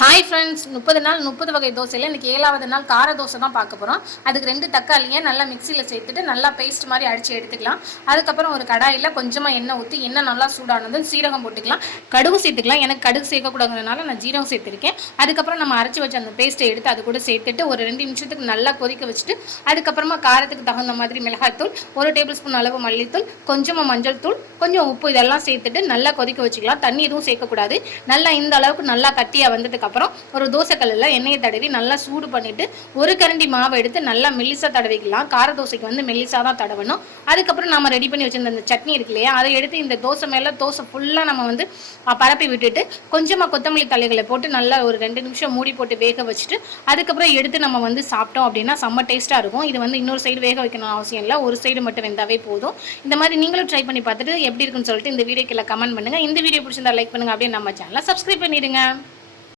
Hi friends, 30 நாள் 30 வகை தோசையில் இன்றைக்கி 7வது நாள் கார தோசை தான் பார்க்க போகிறோம். அதுக்கு 2 தக்காளியை நல்லா மிக்சியில் சேர்த்துட்டு நல்லா பேஸ்ட் மாதிரி அடித்து எடுத்துக்கலாம். அதுக்கப்புறம் ஒரு கடாயில் கொஞ்சமாக எண்ணெய் ஊற்றி எண்ணெய் நல்லா சூடானதும் சீரகம் போட்டுக்கலாம், கடுகு சேர்த்துக்கலாம். எனக்கு கடுகு சேர்க்கக்கூடாதுனால நான் ஜீரகம் சேர்த்துருக்கேன். அதுக்கப்புறம் நம்ம அரைச்சி வச்ச அந்த பேஸ்ட்டை எடுத்து அது கூட சேர்த்துட்டு ஒரு 2 நிமிஷத்துக்கு நல்லா கொதிக்க வச்சுட்டு அதுக்கப்புறமா காரத்துக்கு தகுந்த மாதிரி மிளகாய்த்தூள், 1 டேபிள் ஸ்பூன் அளவு மல்லித்தூள், கொஞ்சமாக மஞ்சள் தூள், கொஞ்சம் உப்பு இதெல்லாம் சேர்த்துட்டு நல்லா கொதிக்க வச்சுக்கலாம். தண்ணி எதுவும் சேர்க்கக்கூடாது. நல்லா இந்த அளவுக்கு நல்லா கட்டியாக வந்ததுக்கு அப்புறம் ஒரு தோசைக்கல்லில் எண்ணெயை தடவி நல்லா சூடு பண்ணிட்டு ஒரு கரண்டி மாவை எடுத்து நல்லா மெல்லிசா தடவிக்கலாம். கார தோசைக்கு வந்து மெல்லிசா தான் தடவணும். அதுக்கப்புறம் நம்ம ரெடி பண்ணி வச்சிருந்த அந்த சட்னி இருக்கு இல்லையா, அதை எடுத்து இந்த தோசை மேலே தோசை ஃபுல்லாக நம்ம வந்து பரப்பி விட்டுட்டு கொஞ்சமாக கொத்தமல்லி தலைகளை போட்டு நல்லா ஒரு 2 நிமிஷம் மூடி போட்டு வேக வச்சுட்டு அதுக்கப்புறம் எடுத்து நம்ம வந்து சாப்பிட்டோம் அப்படின்னா செம்ம டேஸ்ட்டாக இருக்கும். இது வந்து இன்னொரு சைடு வேக வைக்கணும் அவசியம் இல்லை, ஒரு சைடு மட்டும் வெந்தாவே போதும். இந்த மாதிரி நீங்களும் ட்ரை பண்ணி பார்த்துட்டு எப்படி இருக்குன்னு சொல்லிட்டு இந்த வீடியோக்குள்ள கமெண்ட் பண்ணுங்கள். இந்த வீடியோ பிடிச்சிருந்தா லைக் பண்ணுங்கள், அப்படியே நம்ம சேனலை சப்ஸ்கிரைப் பண்ணிடுங்க.